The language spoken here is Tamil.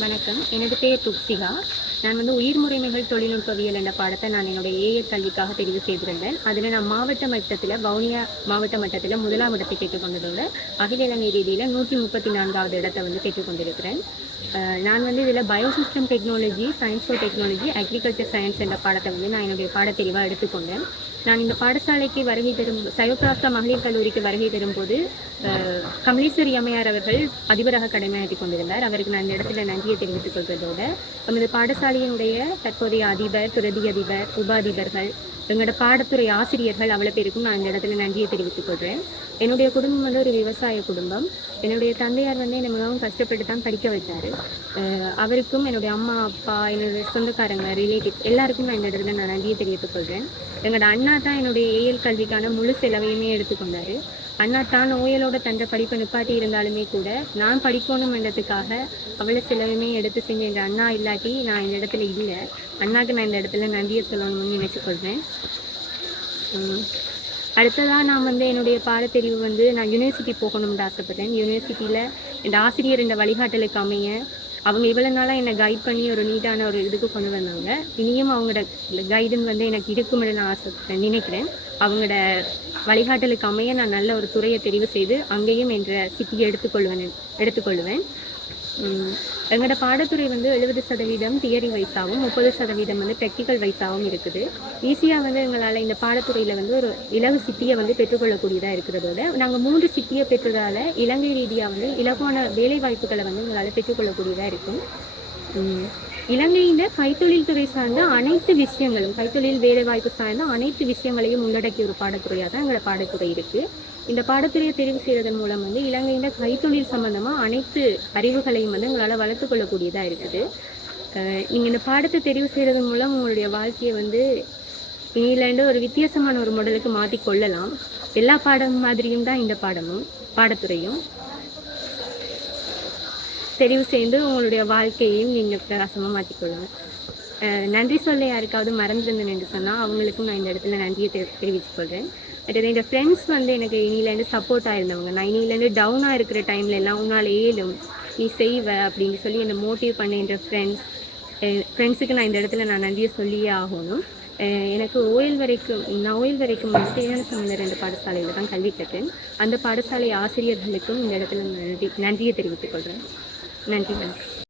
வணக்கம். எனது பெயர் துக்சிகா. நான் வந்து உயிர் முறைமைகள் தொழில்நுட்பவியல் என்ற பாடத்தை நான் என்னுடைய ஏஎஸ் கல்விக்காக தெரிவு செய்திருந்தேன். அதில் நான் மாவட்ட மட்டத்தில் வவுனியா மாவட்ட மட்டத்தில் முதலாம் இடத்தை பெற்றுக்கொண்டதோடு அகில இலங்கை ரீதியில் நூற்றி முப்பத்தி நான்காவது இடத்தை வந்து பெற்றுக்கொண்டிருக்கிறேன் நான் வந்து இதில் biosystem technology science for technology agriculture science என்ற பாடத்தை வந்து நான் என்னுடைய பாடத்தெரிவாக எடுத்துக்கொண்டேன். நான் இந்த பாடசாலைக்கு வருகை தரும் சைவபிராசா மகளிர் கல்லூரிக்கு வருகை தரும் போது கமலேஸ்வரி அம்மையார் அவர்கள் அதிபராக கடமையாற்றி கொண்டிருந்தார். அவருக்கு நான் இந்த இடத்துல நன்றியை தெரிவித்துக் கொள்வதோட நமது பாடசாலையினுடைய தற்போதைய அதிபர் பிரதி அதிபர் உப அதிபர்கள் எங்களோட பாடத்துறை ஆசிரியர்கள் அவ்வளோ பேருக்கும் நான் இந்த இடத்துல நன்றியை தெரிவித்துக் கொள்கிறேன் என்னுடைய குடும்பம் வந்து ஒரு விவசாய குடும்பம். என்னுடைய தந்தையார் வந்து என்னை மிகவும் கஷ்டப்பட்டு தான் படிக்க வைத்தார். அவருக்கும் என்னுடைய அம்மா அப்பா என்னுடைய சொந்தக்காரங்க ரிலேட்டிவ்ஸ் எல்லாருக்கும் நான் இந்த இடத்துல நான் நன்றியை தெரிவித்துக் கொள்கிறேன் எங்களோட அண்ணா தான் என்னுடைய ஏஎல் கல்விக்கான முழு செலவையுமே எடுத்துக்கொண்டார். அண்ணா தான் ஓயலோட தந்த படிப்பை நிப்பாட்டி இருந்தாலுமே கூட நான் படிக்கணும் என்றதுக்காக அவ்வளோ செலவுமே எடுத்து செஞ்ச எங்கள் அண்ணா இல்லாட்டி நான் இந்த இடத்துல இல்லை. அண்ணாக்கு நான் இந்த இடத்துல நன்றியை சொல்லணும்னு நினைச்சுக்கொள்கிறேன் அடுத்ததாக நான் வந்து என்னுடைய பாடத்தெரிவு வந்து நான் யூனிவர்சிட்டி போகணும்னு ஆசைப்பட்டேன். யூனிவர்சிட்டியில் என் ஆசிரியர் இந்த வழிகாட்டலுக்கு அமைய அவங்க இவ்வளோ நாளாக என்னை கைட் பண்ணி ஒரு நீட்டான ஒரு இதுக்கு கொண்டு வந்தாங்க. இனியும் அவங்களோட கைடன் வந்து எனக்கு இருக்கும்னு நான் ஆசை நினைக்கிறேன். அவங்களோட வழிகாட்டலுக்கு அமைய நான் நல்ல ஒரு துறையை தெரிவு செய்து அங்கேயும் என்ற சிட்டியை எடுத்துக்கொள்வேன் எடுத்துக்கொள்வேன். எங்களோட பாடத்துறை வந்து எழுபது சதவீதம் தியரி வைஸாகவும் முப்பது சதவீதம் வந்து ப்ராக்டிக்கல் வைஸாகவும் இருக்குது. ஈஸியாக வந்து எங்களால் இந்த பாடத்துறையில் வந்து ஒரு இலகு சிட்டியை வந்து பெற்றுக்கொள்ளக்கூடியதாக இருக்கிறதோட நாங்கள் மூன்று சித்தியை பெற்றதால் இலங்கை ரீதியாக வந்து இலகுவான வேலை வாய்ப்புகளை வந்து எங்களால் பெற்றுக்கொள்ளக்கூடியதாக இருக்கும். இலங்கையில் கைத்தொழில் துறை சார்ந்த அனைத்து விஷயங்களும் கைத்தொழில் வேலைவாய்ப்பு சார்ந்த அனைத்து விஷயங்களையும் உள்ளடக்கிய ஒரு பாடத்துறையாக தான் எங்களோட பாடத்துறை இருக்குது இந்த பாடத்துறையை தெரிவு செய்வதன் மூலம் வந்து இலங்கையின் கைத்தொழில் சம்பந்தமாக அனைத்து அறிவுகளையும் வந்து உங்களால் வளர்த்து கொள்ளக்கூடியதாக இருக்குது. நீங்கள் இந்த பாடத்தை தெரிவு செய்வதன் மூலம் உங்களுடைய வாழ்க்கையை வந்து இனியிலேருந்து ஒரு வித்தியாசமான ஒரு மாடலுக்கு மாற்றி கொள்ளலாம். எல்லா பாடம் மாதிரியும் தான் இந்த பாடமும் பாடத்துறையும். தெரிவு செய்து உங்களுடைய வாழ்க்கையையும் நீங்கள் பிரகாசமாக மாற்றிக்கொள்ளலாம் நன்றி சொல்ல யாருக்காவது மறந்துருந்தேன் என்று சொன்னால் அவங்களுக்கும் நான் இந்த இடத்துல நன்றியை தெரி தெரிவித்துக் பட் அடுத்தது என் ஃப்ரெண்ட்ஸ் வந்து எனக்கு இனியிலேருந்து சப்போர்ட்டாக இருந்தவங்க நான் இனியிலேருந்து டவுனாக இருக்கிற டைம்ல எல்லாம் உன்னால் ஏழும் நீ செய்வ அப்படின்னு சொல்லி என்னை மோட்டிவ் பண்ண என்ற ஃப்ரெண்ட்ஸ் ஃப்ரெண்ட்ஸுக்கு நான் இந்த இடத்துல நான் நன்றியை சொல்லியே ஆகணும். எனக்கு ஓயில் வரைக்கும் நான் ஓயில் வரைக்கும் வந்து தேயான சம்பந்தர் என்ற பாடசாலையில் தான் கல்வி கற்றேன். அந்த பாடசாலை ஆசிரியர்களுக்கும் இந்த இடத்துல நன்றி நன்றியை தெரிவித்துக் கொள்கிறேன் நன்றி வணக்கம்